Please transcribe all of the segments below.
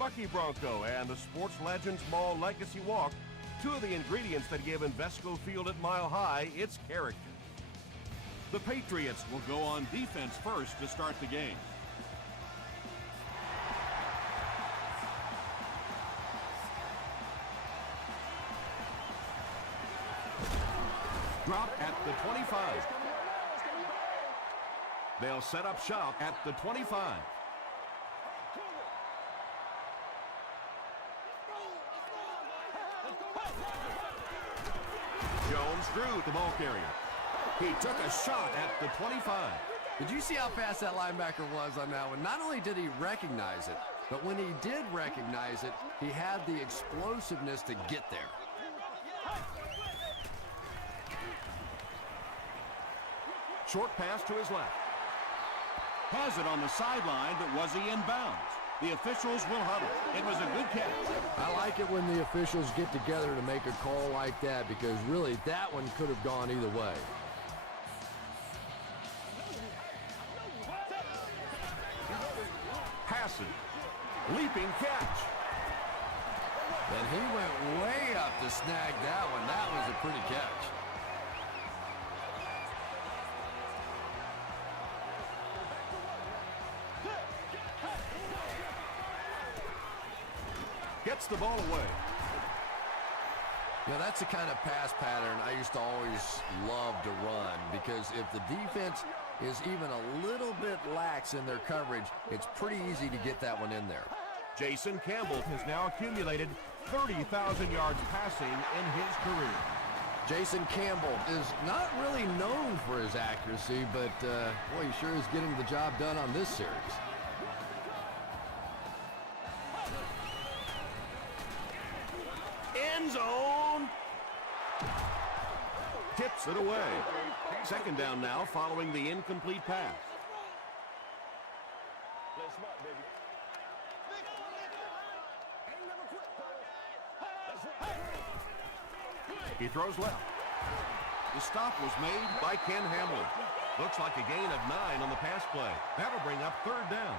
Bucky Bronco and the Sports Legends Mall Legacy Walk, two of the ingredients that give Invesco Field at Mile High its character. The Patriots will go on defense first to start the game. Drop at the 25. They'll set up shop at the 25. Jones drew the ball carrier. He took a shot at the 25. Did you see how fast that linebacker was on that one? Not only did he recognize it, but when he did recognize it, he had the explosiveness to get there. Short pass to his left. Has it on the sideline, but was he in bounds? The officials will huddle. It was a good catch. I like it when the officials get together to make a call like that, because really that one could have gone either way. Passing. Leaping catch. And he went way up to snag that one. That was a pretty catch. Gets the ball away. You know, that's the kind of pass pattern I used to always love to run, because if the defense is even a little bit lax in their coverage, it's pretty easy to get that one in there. Jason Campbell has now accumulated 30,000 yards passing in his career. Jason Campbell is not really known for his accuracy, but boy, he sure is getting the job done on this series. End zone. Tips it away. Second down now following the incomplete pass. He throws left. The stop was made by Ken Hamlin. Looks like a gain of 9 on the pass play. That'll bring up third down.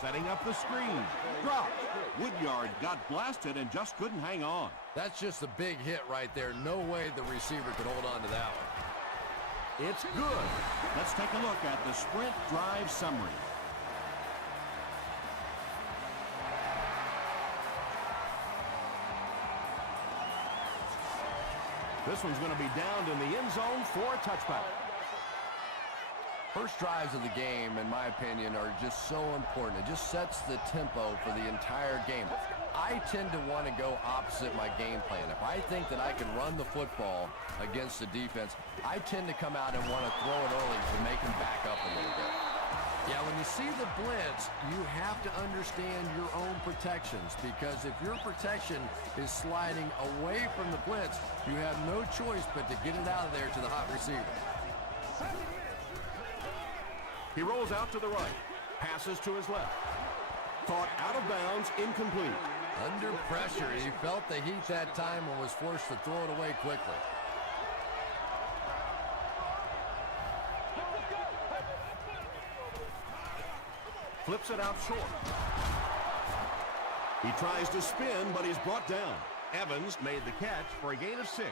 Setting up the screen. Dropped. Woodyard got blasted and just couldn't hang on. That's just a big hit right there. No way the receiver could hold on to that one. It's good. Let's take a look at the sprint drive summary. This one's going to be downed in the end zone for a touchback. First drives of the game, in my opinion, are just so important. It just sets the tempo for the entire game. I tend to want to go opposite my game plan. If I think that I can run the football against the defense, I tend to come out and want to throw it early to make them back up a little bit. Yeah, when you see the blitz, you have to understand your own protections, because if your protection is sliding away from the blitz, you have no choice but to get it out of there to the hot receiver. He rolls out to the right. Passes to his left. Caught out of bounds, incomplete. Under pressure, he felt the heat that time and was forced to throw it away quickly. Flips it out short. He tries to spin, but he's brought down. Evans made the catch for a gain of 6.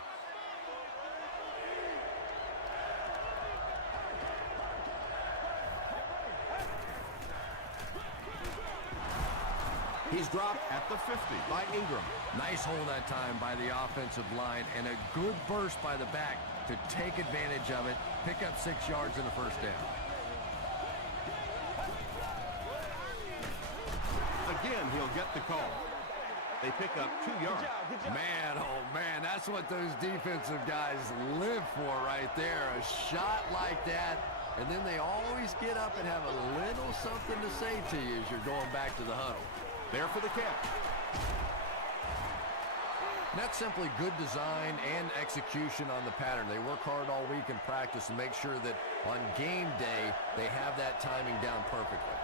He's dropped at the 50 by Ingram. Nice hold that time by the offensive line, and a good burst by the back to take advantage of it, pick up 6 yards in the first down. Again, he'll get the call. They pick up 2 yards. Man, oh man, that's what those defensive guys live for right there. A shot like that, and then they always get up and have a little something to say to you as you're going back to the huddle. There for the catch. That's simply good design and execution on the pattern. They work hard all week in practice and make sure that on game day they have that timing down perfectly.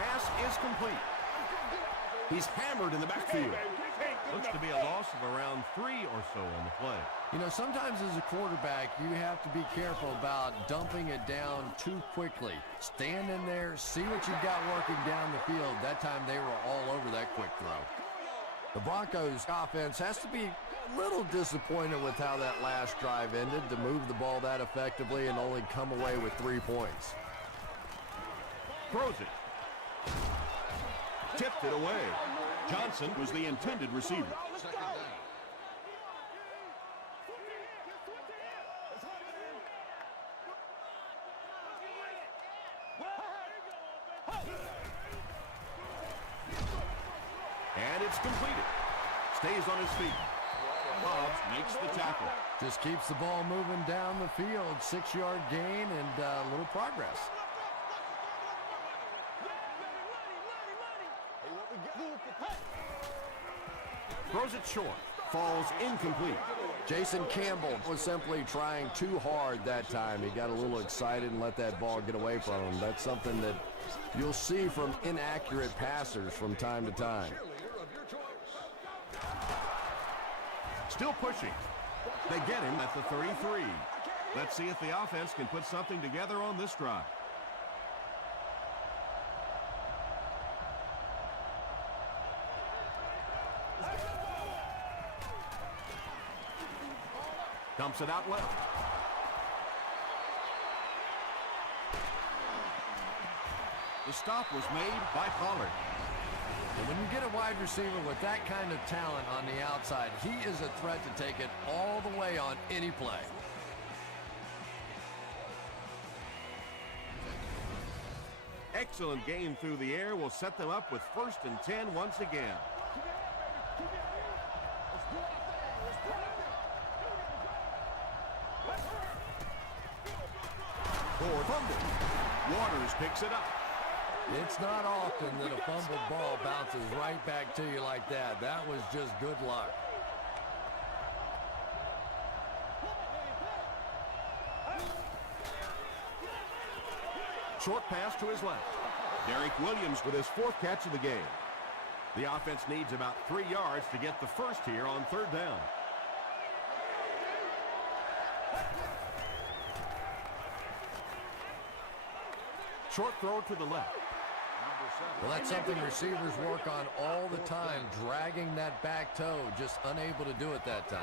Pass is complete. He's hammered in the backfield. Looks to be a loss of around 3 or so on the play. You know, sometimes as a quarterback, you have to be careful about dumping it down too quickly. Stand in there, see what you've got working down the field. That time they were all over that quick throw. The Broncos offense has to be a little disappointed with how that last drive ended to move the ball that effectively and only come away with 3 points. Throws it. Tipped it away. Johnson was the intended receiver. And it's completed. Stays on his feet. Hobbs makes the tackle. Just keeps the ball moving down the field. 6-yard gain and a little progress. Throws it short. Falls incomplete. Jason Campbell was simply trying too hard that time. He got a little excited and let that ball get away from him. That's something that you'll see from inaccurate passers from time to time. Still pushing. They get him at the 33. Let's see if the offense can put something together on this drive. Dumps it out left. The stop was made by Pollard. And when you get a wide receiver with that kind of talent on the outside, he is a threat to take it all the way on any play. Excellent game through the air will set them up with 1st and 10 once again. Forward fumble. Waters picks it up. It's not often that a fumbled ball bounces right back to you like that. That was just good luck. Short pass to his left. Derek Williams with his 4th catch of the game. The offense needs about 3 yards to get the first here on 3rd down. Short throw to the left. Well, that's something receivers work on all the time, dragging that back toe, just unable to do it that time.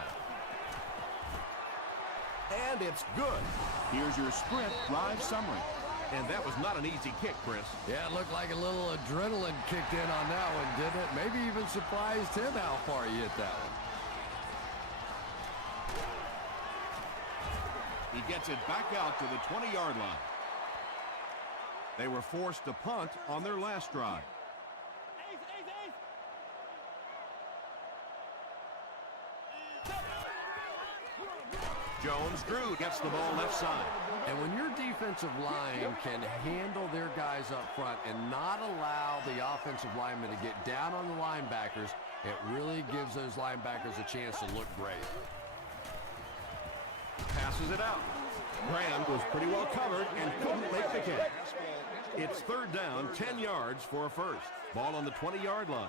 And it's good. Here's your sprint drive summary. And that was not an easy kick, Chris. Yeah, it looked like a little adrenaline kicked in on that one, didn't it? Maybe even surprised him how far he hit that one. He gets it back out to the 20-yard line. They were forced to punt on their last drive. Jones-Drew gets the ball left side. And when your defensive line can handle their guys up front and not allow the offensive linemen to get down on the linebackers, it really gives those linebackers a chance to look great. Passes it out. Graham was pretty well covered and couldn't make the catch. It's 3rd down, 10 yards for a first. Ball on the 20-yard line.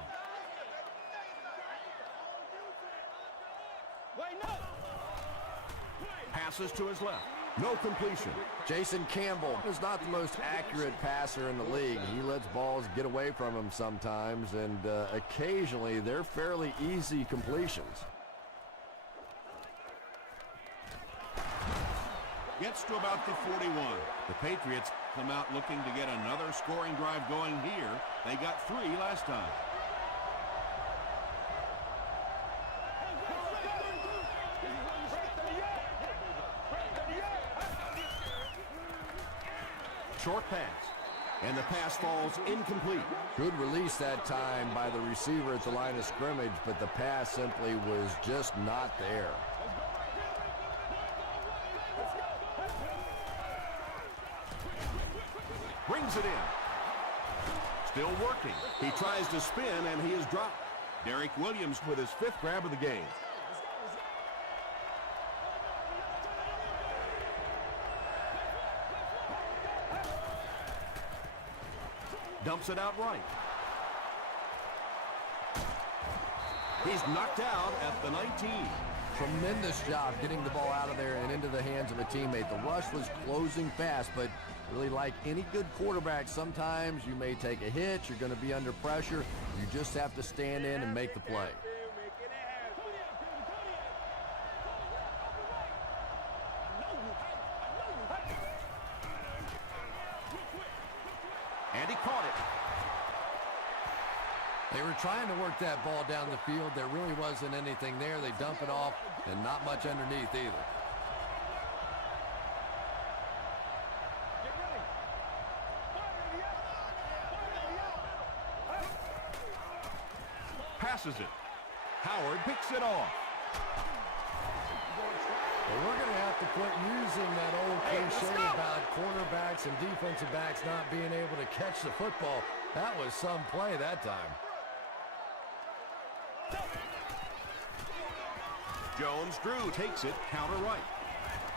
Passes to his left. No completion. Jason Campbell is not the most accurate passer in the league. He lets balls get away from him sometimes, and occasionally they're fairly easy completions. Gets to about the 41. The Patriots come out looking to get another scoring drive going here. They got 3 last time. Short pass. And the pass falls incomplete. Good release that time by the receiver at the line of scrimmage, but the pass simply was just not there. Brings it in. Still working. He tries to spin, and he is dropped. Derek Williams with his 5th grab of the game. Dumps it out right. He's knocked out at the 19. Tremendous job getting the ball out of there and into the hands of a teammate. The rush was closing fast, but really like any good quarterback, sometimes you may take a hit, you're going to be under pressure. You just have to stand in and make the play. And he caught it. They were trying to work that ball down the field. There really wasn't anything there. They dump it off, and not much underneath either. Passes it. Howard picks it off. Well, we're going to have to quit using that old cliche about cornerbacks and defensive backs not being able to catch the football. That was some play that time. Jones-Drew takes it counter right.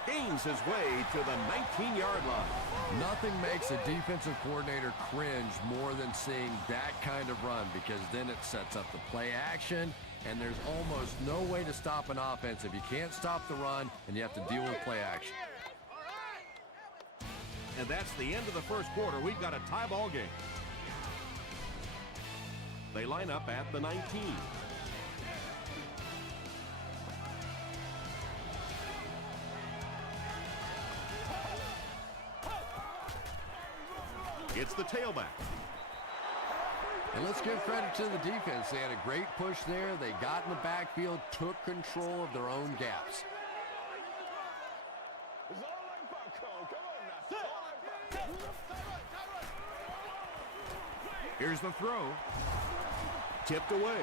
Gains his way to the 19-yard line. Nothing makes a defensive coordinator cringe more than seeing that kind of run, because then it sets up the play action, and there's almost no way to stop an offense if you can't stop the run and you have to deal with play action. And that's the end of the first quarter. We've got a tie ball game. They line up at the 19. It's the tailback. And let's give credit to the defense. They had a great push there. They got in the backfield, took control of their own gaps. Here's the throw. Tipped away.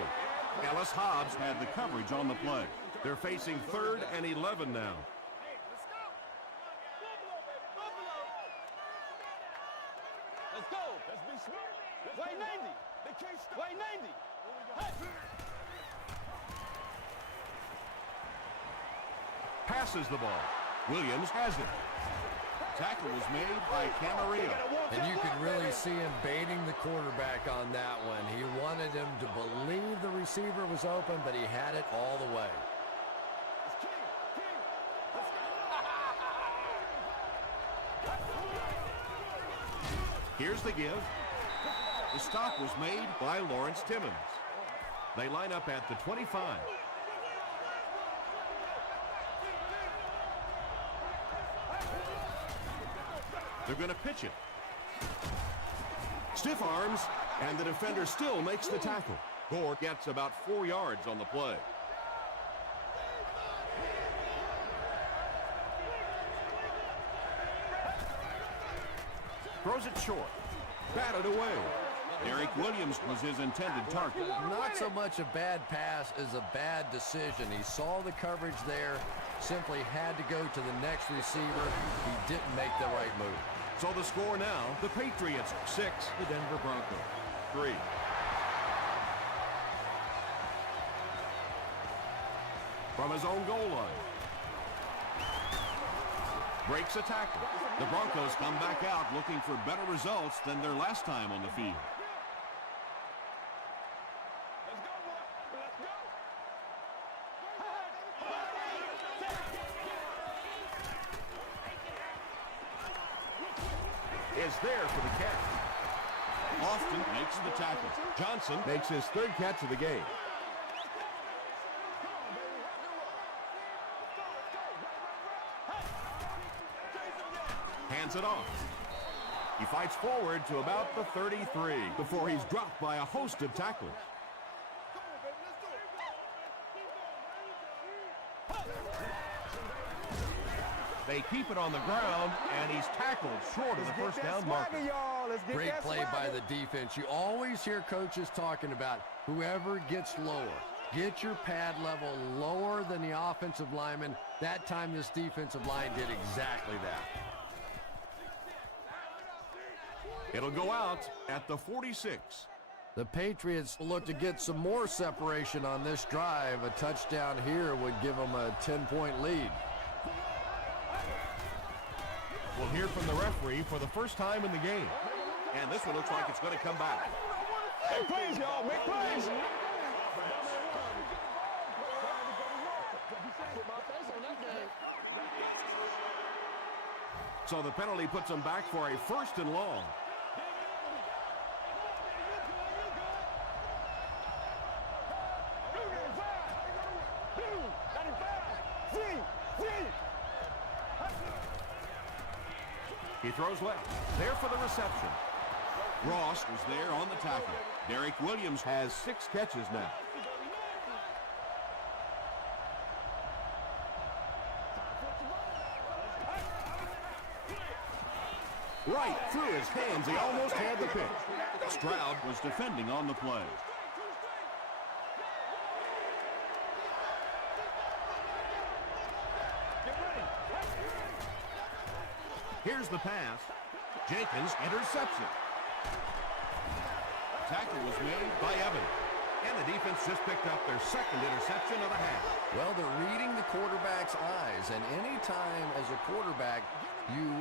Ellis Hobbs Had the coverage on the play. They're facing 3rd and 11 now. Let's go. Let's be smart. Wait 90. They can't stop. Wait 90. Hey. Passes the ball. Williams has it. Tackle was made by Camarillo. And you could really see him baiting the quarterback on that one. He wanted him to believe the receiver was open, but he had it all the way. Here's the give. The stop was made by Lawrence Timmons. They line up at the 25. They're going to pitch it. Stiff arms, and the defender still makes the tackle. Gore gets about 4 yards on the play. Throws it short. Batted away. Derek Williams was his intended target. Not so much a bad pass as a bad decision. He saw the coverage there, simply had to go to the next receiver. He didn't make the right move. So the score now, the Patriots 6, The Denver Broncos 3. From his own goal line. Breaks a tackle. The Broncos come back out looking for better results than their last time on the field. Is there for the catch. Austin makes the tackle. Johnson makes his 3rd catch of the game. Hands it off. He fights forward to about the 33 before he's dropped by a host of tacklers. They keep it on the ground, and he's tackled short of the first down marker. Great play by the defense. You always hear coaches talking about whoever gets lower. Get your pad level lower than the offensive lineman. That time this defensive line did exactly that. It'll go out at the 46. The Patriots look to get some more separation on this drive. A touchdown here would give them a 10-point lead. We'll hear from the referee for the first time in the game. And this one looks like it's going to come back. Make plays, y'all. Make plays. So the penalty puts them back for a 1st and long. He throws left. There for the reception. Ross was there on the tackle. Derek Williams Has 6 catches now. Right through his hands. He almost had the pick. Stroud was defending on the play. Here's the pass. Jenkins intercepts it. Tackle was made by Evans. And the defense just picked up their 2nd interception of the half. Well, they're reading the quarterback's eyes, and anytime as a quarterback you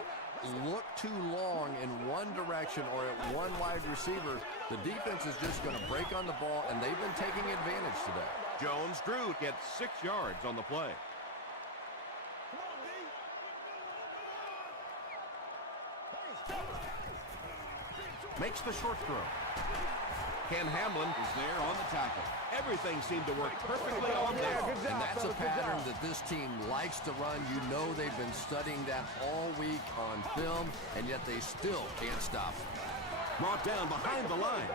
look too long in one direction or at one wide receiver, the defense is just going to break on the ball, and they've been taking advantage today. Jones-Drew gets 6 yards on the play. Makes the short throw. Ken Hamlin Is there on the tackle. Everything seemed to work perfectly on there. And that's a pattern that this team likes to run. You know they've been studying that all week on film, and yet they still can't stop it. Brought down behind the line.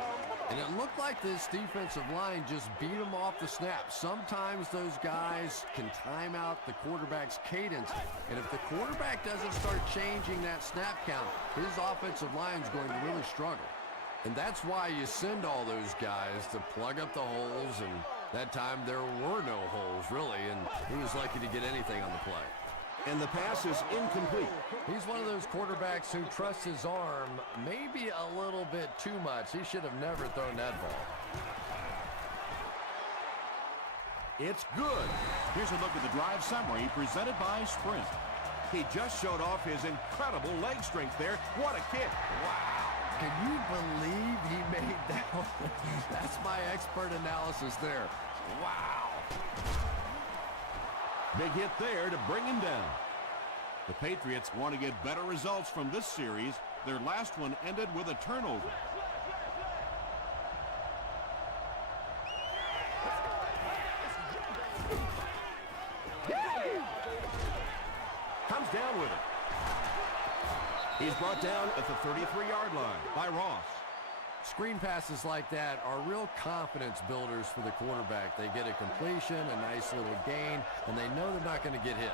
And it looked like this defensive line just beat them off the snap. Sometimes those guys can time out the quarterback's cadence, and if the quarterback doesn't start changing that snap count, his offensive line is going to really struggle. And that's why you send all those guys to plug up the holes, and that time there were no holes, really, and he was lucky to get anything on the play. And the pass is incomplete. He's one of those quarterbacks who trusts his arm maybe a little bit too much. He should have never thrown that ball. It's good. Here's a look at the drive summary presented by Sprint. He just showed off his incredible leg strength there. What a kick. Wow. Can you believe he made that one? That's my expert analysis there. Wow. Big hit there to bring him down. The Patriots want to get better results from this series. Their last one ended with a turnover. Comes down with it. He's brought down at the 33-yard line by Ross. Screen passes like that are real confidence builders for the quarterback. They get a completion, a nice little gain, and they know they're not going to get hit.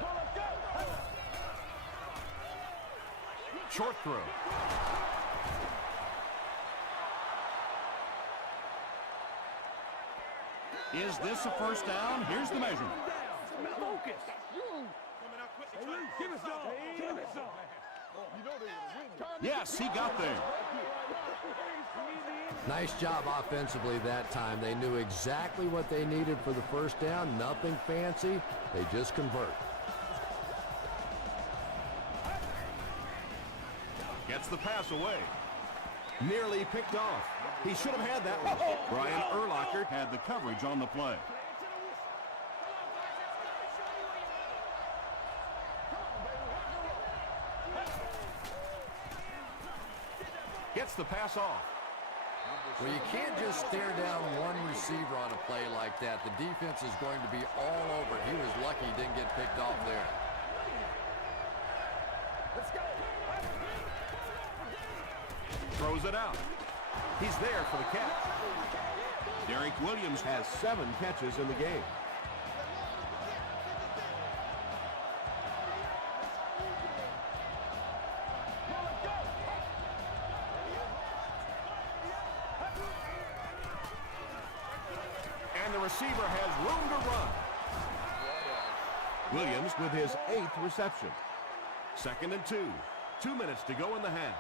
Short throw. Is this a first down? Here's the measurement. Focus. Give us some. Give us some. Yes, he got there. Nice job offensively that time. They knew exactly what they needed for the first down. Nothing fancy. They just convert. Gets the pass away. Nearly picked off. He should have had that one. Brian Urlacher Had the coverage on the play. gets the pass off. Well, you can't just stare down one receiver on a play like that. The defense is going to be all over it. He was lucky he didn't get picked off there. Let's go. Throws it out. He's there for the catch. Derek Williams Has 7 catches in the game. And the receiver has room to run. Williams with his 8th reception. 2nd and 2. 2 minutes to go in the half.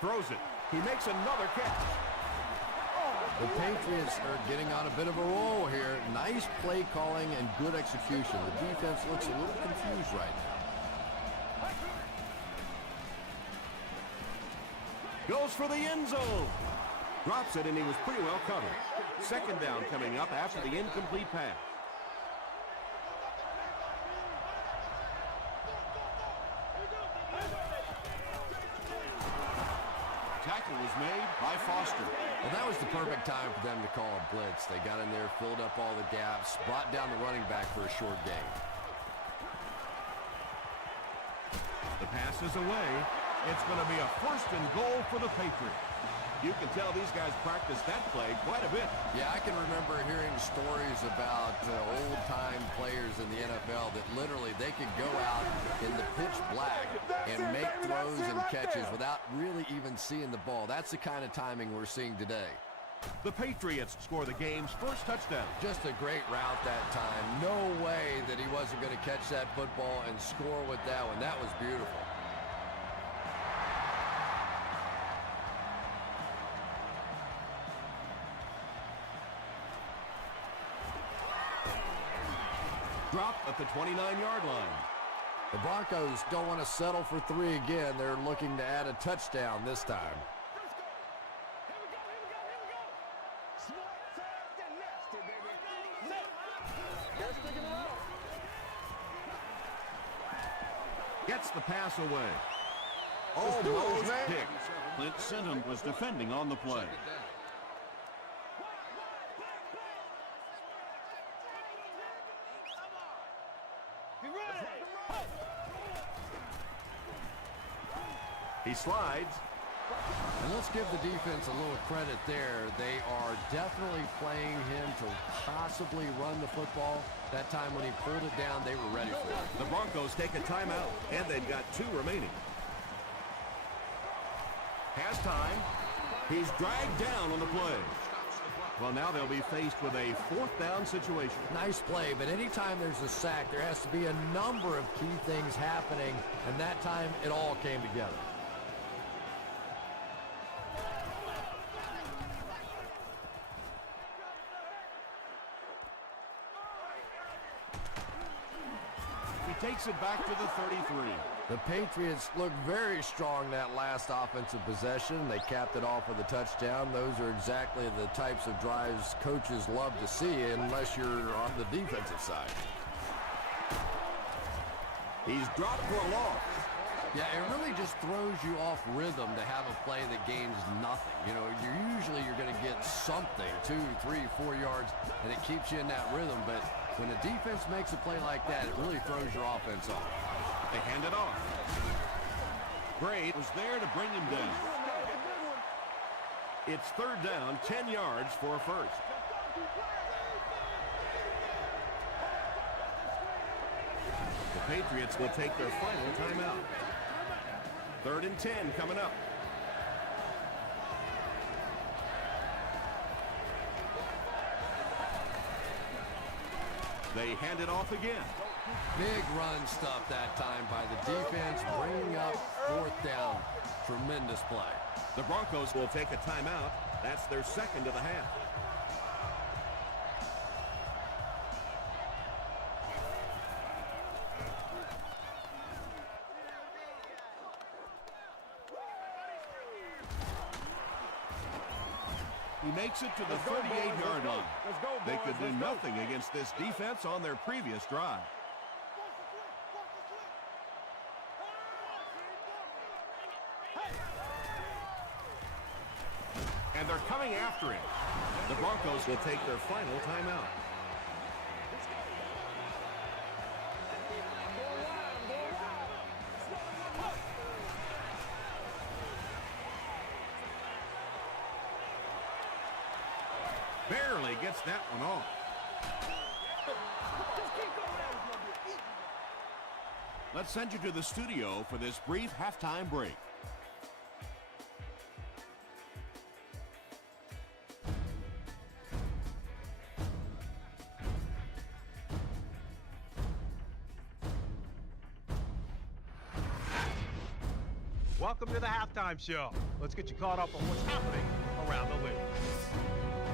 Throws it. He makes another catch. The Patriots are getting on a bit of a roll here. Nice play calling and good execution. The defense looks a little confused right now. Goes for the end zone. Drops it, and he was pretty well covered. Second down coming up after the incomplete pass. Tackle was made by Foster. Well, that was the perfect time for them to call a blitz. They got in there, filled up all the gaps, brought down the running back for a short gain. The pass is away. It's going to be a 1st and goal for the Patriots. You can tell these guys practice that play quite a bit. Yeah, I can remember hearing stories about old-time players in the NFL that literally they could go out in the pitch black and make throws and catches without really even seeing the ball. That's the kind of timing we're seeing today. The Patriots score the game's first touchdown. Just a great route that time. No way that he wasn't going to catch that football and score with that one. That was beautiful. Dropped at the 29-yard line. The Broncos don't want to settle for 3 again. They're looking to add a touchdown this time. Gets the pass away. Almost picked. Clint Sinton was defending on the play. He slides. And let's give the defense a little credit there. They are definitely playing him to possibly run the football. That time when he pulled it down, they were ready for it. The Broncos take a timeout, and they've got 2 remaining. Has time. He's dragged down on the play. Well, now they'll be faced with a 4th down situation. Nice play, but anytime there's a sack, there has to be a number of key things happening, and that time it all came together. Takes it back to the 33. The Patriots look very strong that last offensive possession. They capped it off with a touchdown. Those are exactly the types of drives coaches love to see unless you're on the defensive side. He's dropped for a loss. Yeah, it really just throws you off rhythm to have a play that gains nothing. You know, you're going to get something, 2, 3, 4 yards, and it keeps you in that rhythm. But when the defense makes a play like that, it really throws your offense off. They hand it off. Gray was there to bring him down. It's 3rd down, 10 yards for a first. The Patriots will take their final timeout. 3rd and 10 coming up. They hand it off again. Big run stuff that time by the defense, bringing up 4th down. Tremendous play. The Broncos will take a timeout. That's their 2nd of the half. He makes it to the 38-yard line. They could do nothing against this defense on their previous drive. And they're coming after him. The Broncos will take their final timeout. Barely gets that one off. Let's send you to the studio for this brief halftime break. Welcome to the halftime show. Let's get you caught up on what's happening around the league.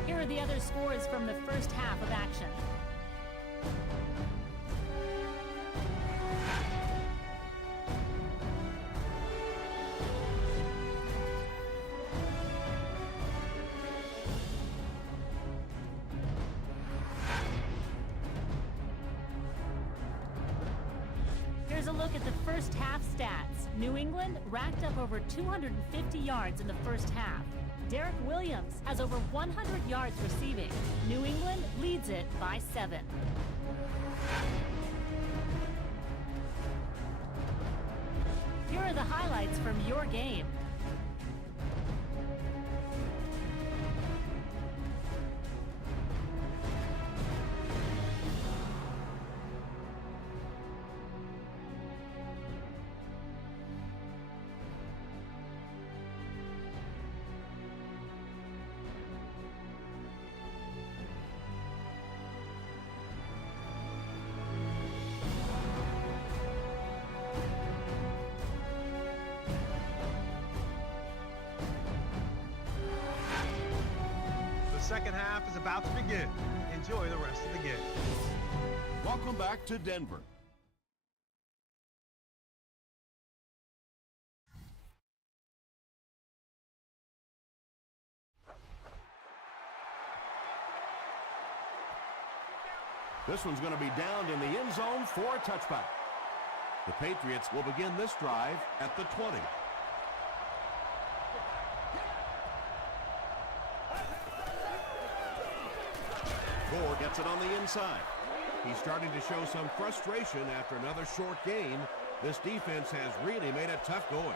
Here are the other scores from the first half of action. look at the first half stats. New England racked up over 250 yards in the first half. Derek Williams has over 100 yards receiving. New England leads it by 7. Here are the highlights from your game. Second half is about to begin. Enjoy the rest of the game. Welcome back to Denver. This one's going to be downed in the end zone for a touchback. The Patriots will begin this drive at the 20. Moore gets it on the inside. He's starting to show some frustration after another short gain. This defense has really made it tough going.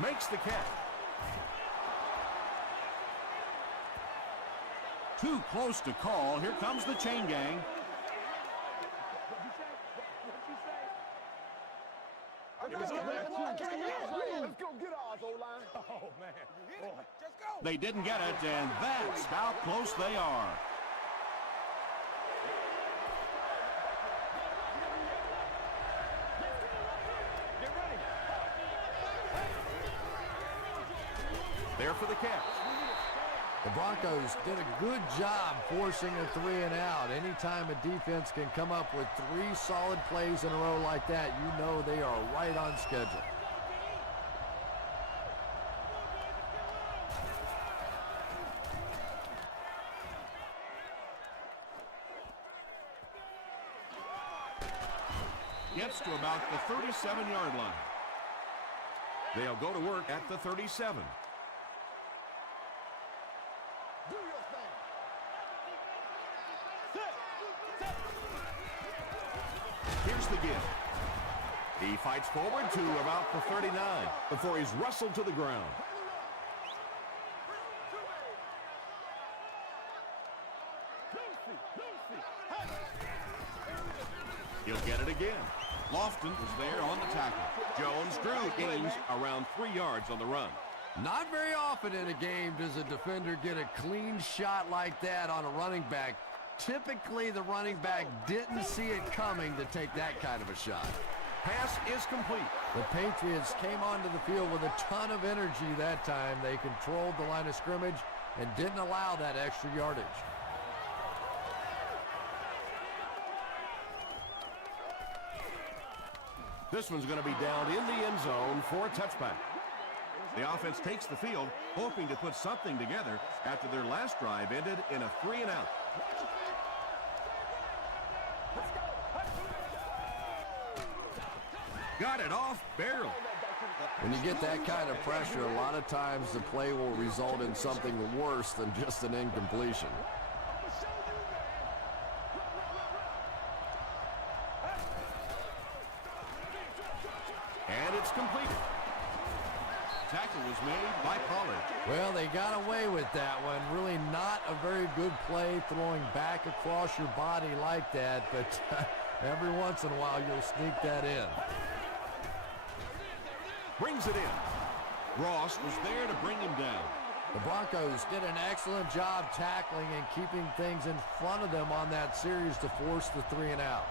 Makes the catch. Too close to call. Here comes the chain gang. Let's go get ours, O-line. Oh, man. Just go. They didn't get it, and that's how close they are. Get ready. There for the catch. The Broncos did a good job forcing a 3-and-out. Anytime a defense can come up with 3 solid plays in a row like that, you know they are right on schedule. Gets to about the 37-yard line. They'll go to work at the 37. Do your thing. Here's the give. He fights forward to about the 39 before he's wrestled to the ground. He'll get it again. Lofton was there on the tackle. Jones drew gains around 3 yards on the run. Not very often in a game does a defender get a clean shot like that on a running back. Typically, the running back didn't see it coming to take that kind of a shot. Pass is complete. The Patriots came onto the field with a ton of energy that time. They controlled the line of scrimmage and didn't allow that extra yardage. This one's going to be down in the end zone for a touchback. The offense takes the field, hoping to put something together after their last drive ended in a 3-and-out. Got it off barely. When you get that kind of pressure, a lot of times the play will result in something worse than just an incompletion. And it's completed. Tackle was made by Pollard. Well, they got away with that one. Really not a very good play throwing back across your body like that, but every once in a while you'll sneak that in. Brings it in. Ross was there to bring him down. The Broncos did an excellent job tackling and keeping things in front of them on that series to force the 3-and-out.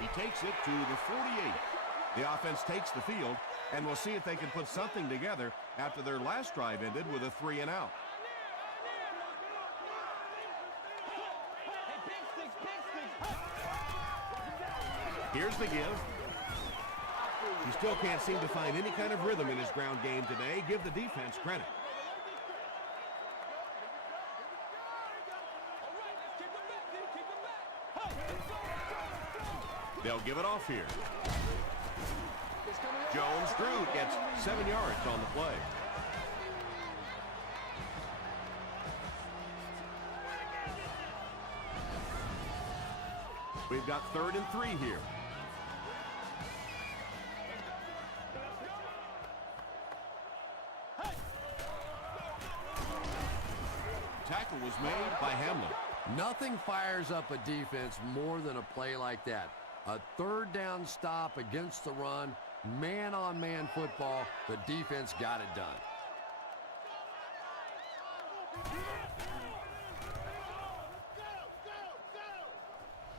He takes it to the 48. The offense takes the field, and we'll see if they can put something together after their last drive ended with a 3-and-out. Here's the give. He still can't seem to find any kind of rhythm in his ground game today. Give the defense credit. They'll give it off here. Jones-Drew gets 7 yards on the play. We've got 3rd and 3 here. Tackle was made by Hamlin. Nothing fires up a defense more than a play like that. A 3rd down stop against the run, man-on-man football. The defense got it done.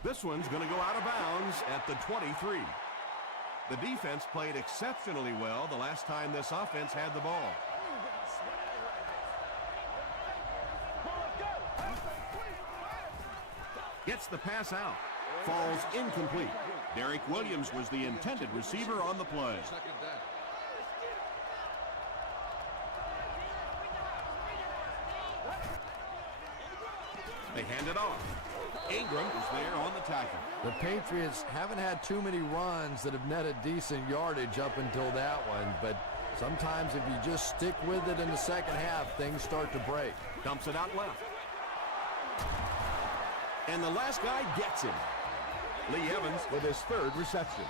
This one's going to go out of bounds at the 23. The defense played exceptionally well the last time this offense had the ball. Gets the pass out. Falls incomplete. Derek Williams was the intended receiver on the play. They hand it off. Ingram is there on the tackle. The Patriots haven't had too many runs that have netted decent yardage up until that one, but sometimes if you just stick with it in the second half, things start to break. Dumps it out left. And the last guy gets him. Lee Evans with his 3rd reception.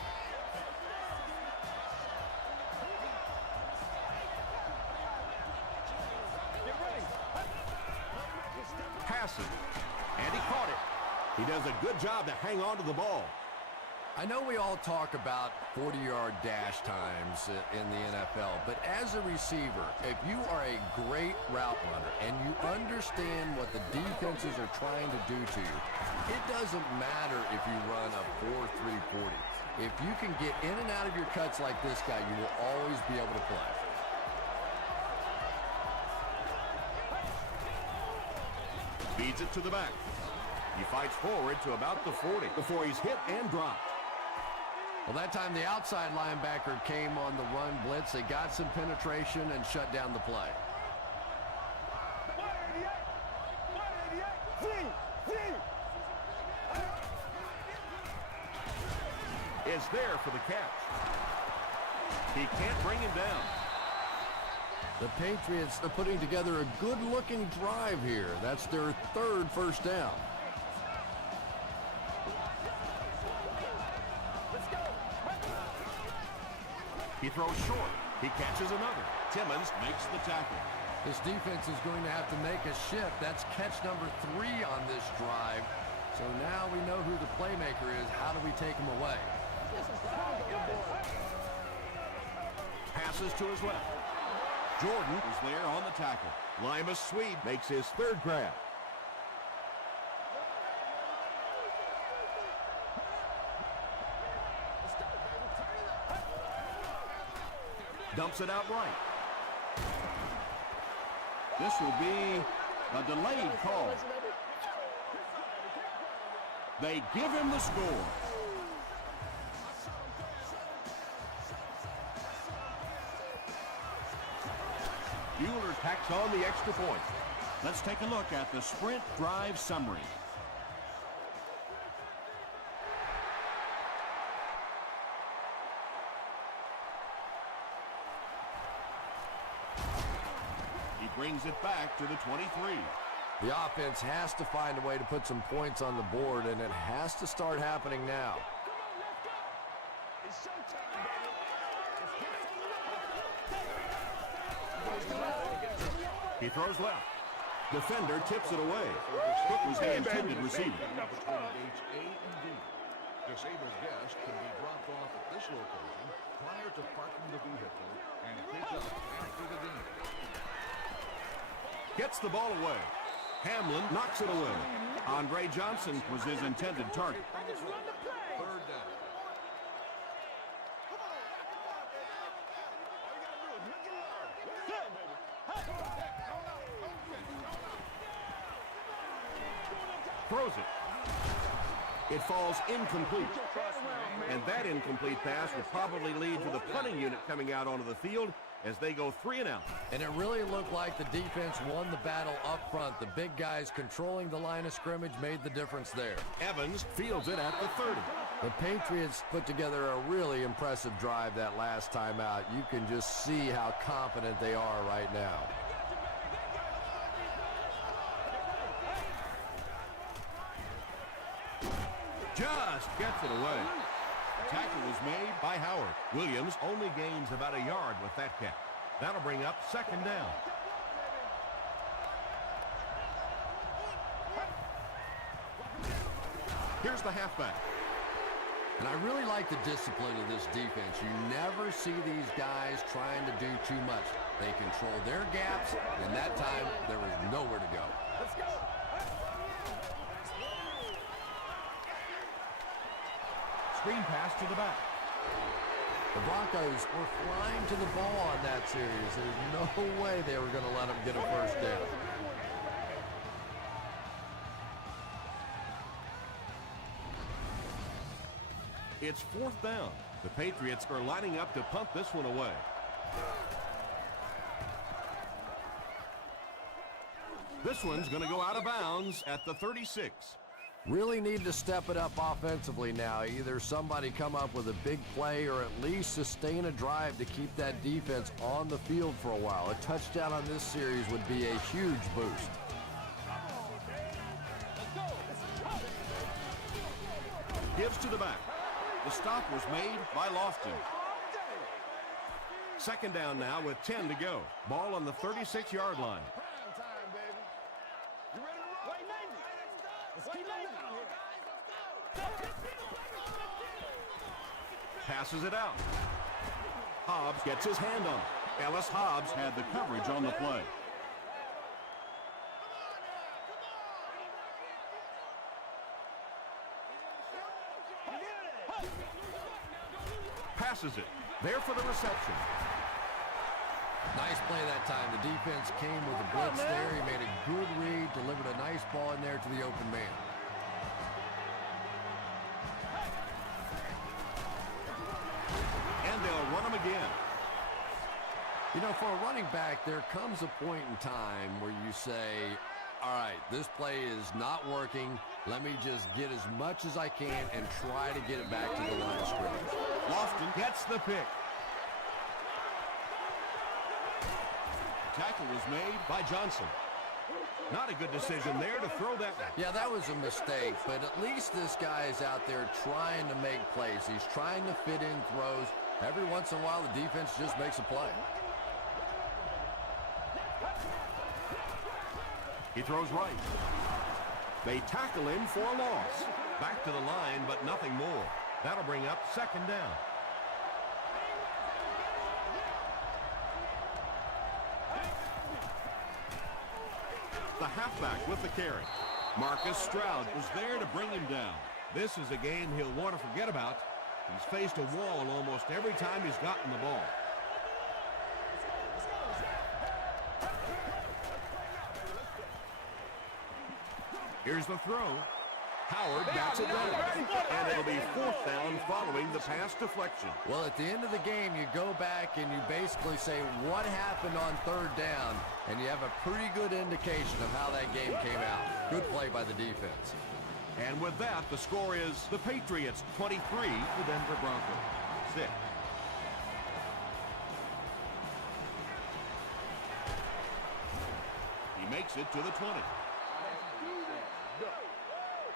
Passing. And he caught it. He does a good job to hang on to the ball. I know we all talk about 40-yard dash times in the NFL, but as a receiver, if you are a great route runner and you understand what the defenses are trying to do to you, it doesn't matter if you run a 4.3 40. If you can get in and out of your cuts like this guy, you will always be able to play. Feeds it to the back. He fights forward to about the 40 before he's hit and dropped. Well, that time the outside linebacker came on the run blitz. They got some penetration and shut down the play. Is there for the catch. He can't bring him down. The Patriots are putting together a good-looking drive here. That's their 3rd first down. He throws short. He catches another. Timmons makes the tackle. This defense is going to have to make a shift. That's catch number 3 on this drive. So now we know who the playmaker is. How do we take him away? Passes to his left. Jordan is there on the tackle. Limas Swede makes his 3rd grab. Dumps it out right. This will be a delayed call. They give him the score. Bueller tacks on the extra point. Let's take a look at the sprint drive summary. He brings it back to the 23. The offense has to find a way to put some points on the board, and it has to start happening now. He throws left. Defender tips it away. Cook was the intended receiver. Disabled guests can be dropped off at this location prior to parking the vehicle and picked up after the game. Gets the ball away. Hamlin knocks it away. Andre Johnson was his intended target. 3rd down. Throws it. It falls incomplete. And that incomplete pass will probably lead to the punting unit coming out onto the field as they go 3 and out. And it really looked like the defense won the battle up front. The big guys controlling the line of scrimmage made the difference there. Evans fields it at the 30. The Patriots put together a really impressive drive that last time out. You can just see how confident they are right now. Just gets it away. Tackle was made by Howard. Williams only gains about a yard with that catch. That'll bring up 2nd down. Here's the halfback. And I really like the discipline of this defense. You never see these guys trying to do too much. They control their gaps, and that time there was nowhere to go. Let's go. Screen pass to the back. The Broncos were flying to the ball on that series. There's no way they were going to let them get a first down. It's 4th down. The Patriots are lining up to punt this one away. This one's going to go out of bounds at the 36. Really need to step it up offensively now. Either somebody come up with a big play or at least sustain a drive to keep that defense on the field for a while. A touchdown on this series would be a huge boost. Gives to the back. The stop was made by Lofton. 2nd down now with 10 to go. Ball on the 36-yard line. Passes it out. Hobbs gets his hand on it. Ellis Hobbs had the coverage on the play. Passes it. There for the reception. Nice play that time. The defense came with a blitz there. He made a good read, delivered a nice ball in there to the open man. And they'll run him again. You know, for a running back, there comes a point in time where you say, all right, this play is not working. Let me just get as much as I can and try to get it back to the line of scrimmage. Lofton gets the pick. Tackle was made by Johnson. Not a good decision there to throw that one. Yeah, that was a mistake, but at least this guy is out there trying to make plays. He's trying to fit in throws. Every once in a while, the defense just makes a play. He throws right. They tackle him for a loss. Back to the line, but nothing more. That'll bring up 2nd down. The halfback with the carry. Marcus Stroud was there to bring him down. This is a game he'll want to forget about. He's faced a wall almost every time he's gotten the ball. Here's the throw. Howard bats it down. And it'll be 4th down following the pass deflection. Well, at the end of the game, you go back and you basically say what happened on 3rd down, and you have a pretty good indication of how that game came out. Good play by the defense. And with that, the score is the Patriots 23, the Denver Broncos 6. He makes it to the 20.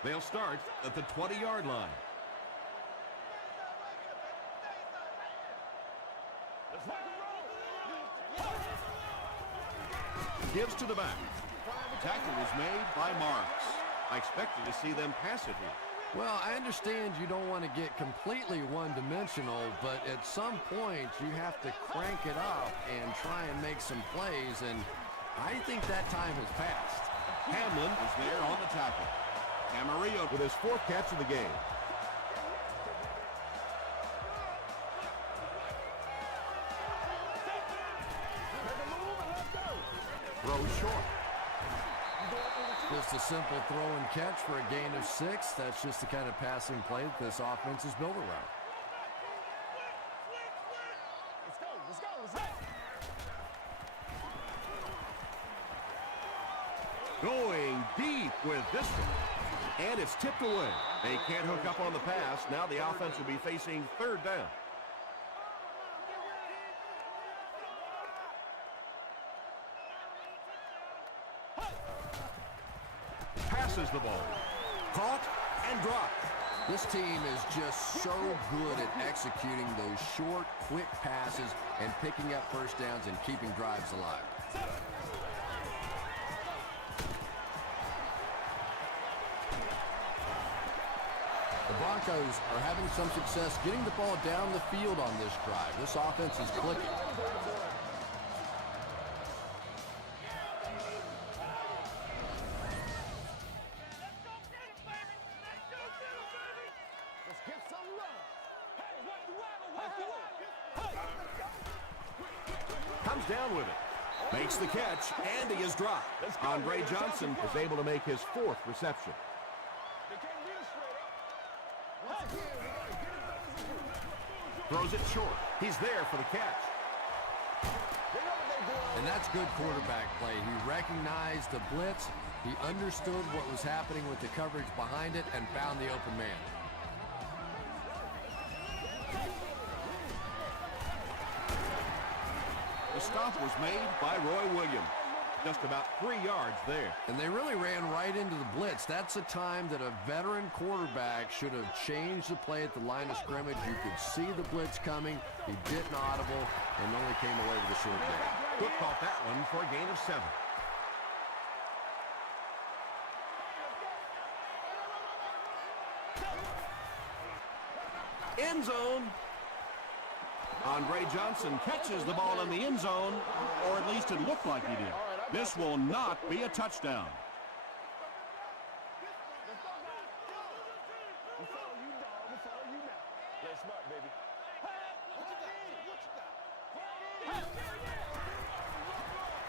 They'll start at the 20-yard line. Gives to the back. Tackle was made by Marks. I expected to see them pass it here. Well, I understand you don't want to get completely one-dimensional, but at some point you have to crank it up and try and make some plays, and I think that time has passed. Hamlin is there on the tackle. Camarillo with his 4th catch of the game. Throw short. Just Just a simple throw and catch for a gain of 6. That's just the kind of passing play that this offense is built around. Going deep with this one. And it's tipped away. They can't hook up on the pass. Now the offense will be facing third down. Passes the ball. Caught and dropped. This team is just so good at executing those short, quick passes and picking up first downs and keeping drives alive. The Broncos are having some success getting the ball down the field on this drive. This offense is clicking. Comes down with it. Makes the catch, and he is dropped. Andre Johnson is able to make his 4th reception. Throws it short. He's there for the catch. And that's good quarterback play. He recognized the blitz. He understood what was happening with the coverage behind it and found the open man. The stop was made by Roy Williams. Just about 3 yards there. And they really ran right into the blitz. That's a time that a veteran quarterback should have changed the play at the line of scrimmage. You could see the blitz coming. He didn't audible and only came away with a short gain. Cook caught that one for a gain of 7. End zone. Andre Johnson catches the ball in the end zone, or at least it looked like he did. This will not be a touchdown.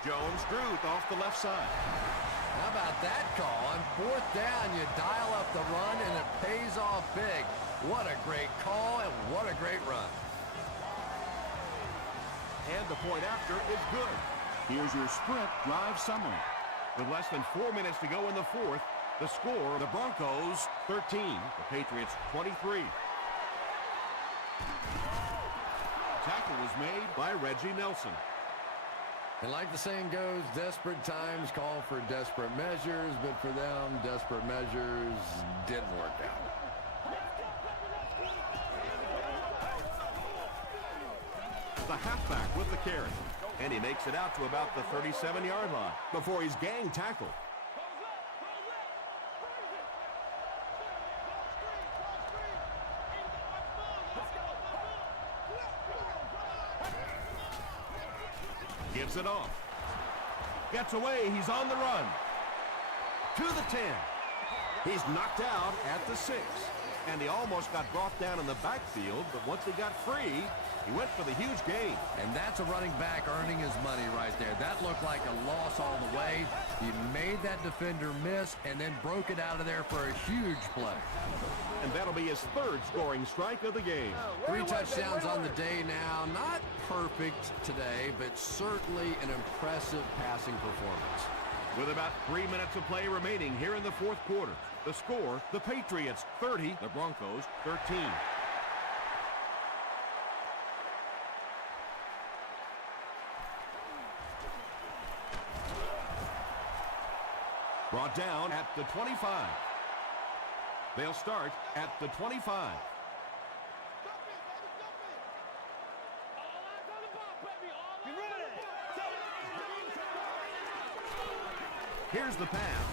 Jones-Druth off the left side. How about that call? On 4th down, you dial up the run, and it pays off big. What a great call, and what a great run. And the point after is good. Here's your sprint drive summary. With less than 4 minutes to go in the 4th, the score, the Broncos 13, the Patriots 23. Tackle was made by Reggie Nelson. And like the saying goes, desperate times call for desperate measures, but for them, desperate measures didn't work out. The halfback with the carry. And he makes it out to about the 37-yard line before he's gang tackled. Gives it off. Gets away. He's on the run. To the 10. He's knocked out at the 6. And he almost got brought down in the backfield, but once he got free, he went for the huge gain. And that's a running back earning his money right there. That looked like a loss all the way. He made that defender miss and then broke it out of there for a huge play. And that'll be his 3rd scoring strike of the game. 3 touchdowns on the day now. Not perfect today, but certainly an impressive passing performance. With about 3 minutes of play remaining here in the 4th quarter. The score, the Patriots 30, the Broncos 13. Brought down at the 25. They'll start at the 25. Here's the pass.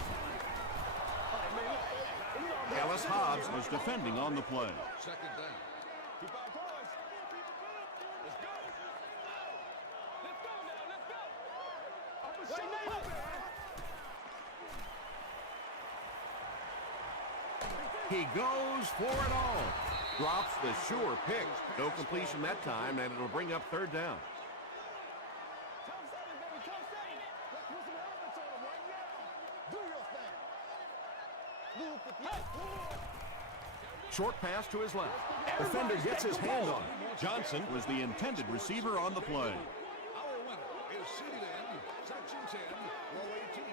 Ellis Hobbs was defending on the play. 2nd down. He goes for it all. Drops the sure pick. No completion that time, and it'll bring up 3rd down. Short pass to his left. Defender gets his hand on it. Johnson was the intended receiver on the play. Our winner is seated in Section 10, row 18,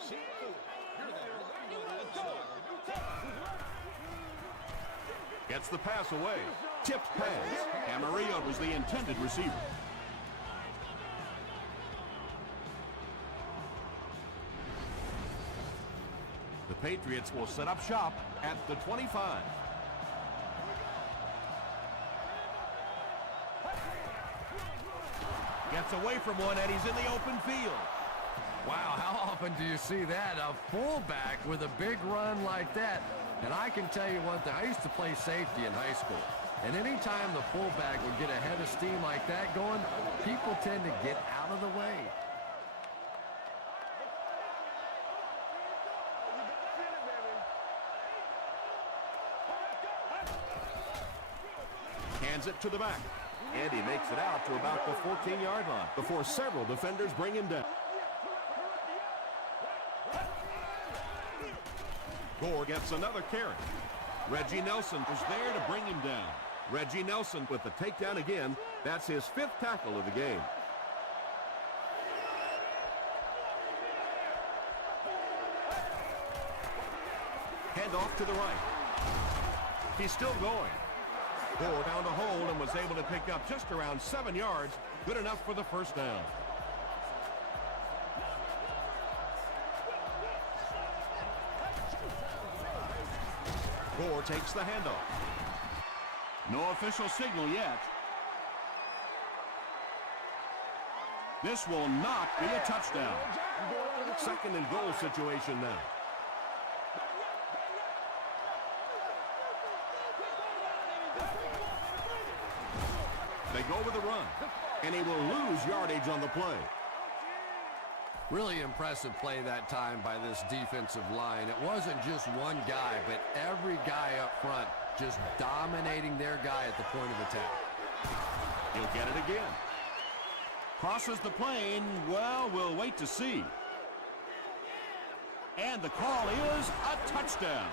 seat 4. Gets the pass away. Tipped pass. Camarillo was the intended receiver. The Patriots will set up shop at the 25. Gets away from one, and he's in the open field. Wow, how often do you see that? A fullback with a big run like that. And I can tell you one thing, I used to play safety in high school. And anytime the fullback would get a head of steam like that going, people tend to get out of the way. Hands it to the back. And he makes it out to about the 14-yard line before several defenders bring him down. Gore gets another carry. Reggie Nelson was there to bring him down. Reggie Nelson with the takedown again. That's his 5th tackle of the game. Hand off to the right. He's still going. Gore found a hole and was able to pick up just around 7 yards. Good enough for the first down. Gore takes the handoff. No official signal yet. This will not be a touchdown. 2nd and goal situation now. They go with a run, and he will lose yardage on the play. Really impressive play that time by this defensive line. It wasn't just one guy, but every guy up front just dominating their guy at the point of attack. He'll get it again. Crosses the plane. Well, we'll wait to see. And the call is a touchdown.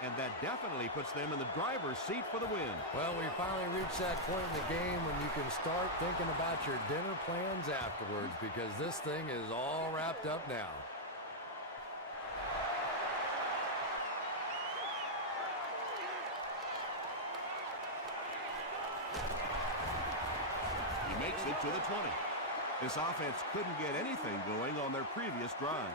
And that definitely puts them in the driver's seat for the win. Well, we finally reached that point in the game when you can start thinking about your dinner plans afterwards, because this thing is all wrapped up now. He makes it to the 20. This offense couldn't get anything going on their previous drive.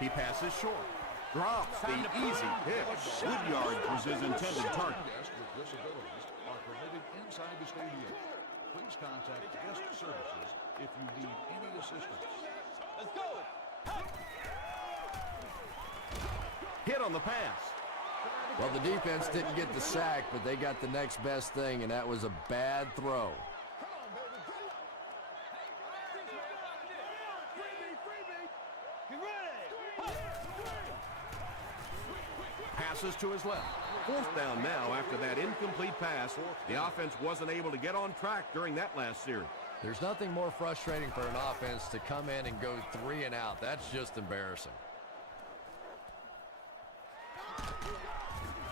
He passes short. Drops the easy pitch. Woodyard was his intended target. Guests with disabilities are permitted inside the stadium. Please contact guest services if you need any assistance. Let's go. Hit on the pass. Well, the defense didn't get the sack, but they got the next best thing, and that was a bad throw. Passes to his left. 4th down now after that incomplete pass. The offense wasn't able to get on track during that last series. There's nothing more frustrating for an offense to come in and go 3 and out. That's just embarrassing.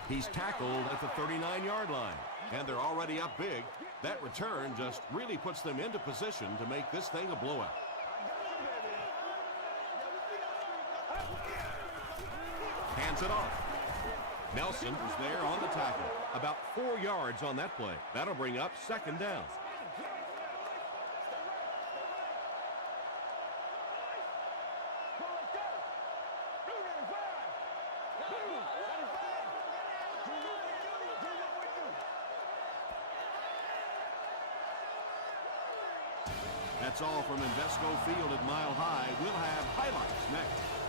He's tackled at the 39-yard line, and they're already up big. That return just really puts them into position to make this thing a blowout. Hands it off. Nelson was there on the tackle. About 4 yards on that play. That'll bring up 2nd down. That's all from Invesco Field at Mile High. We'll have highlights next.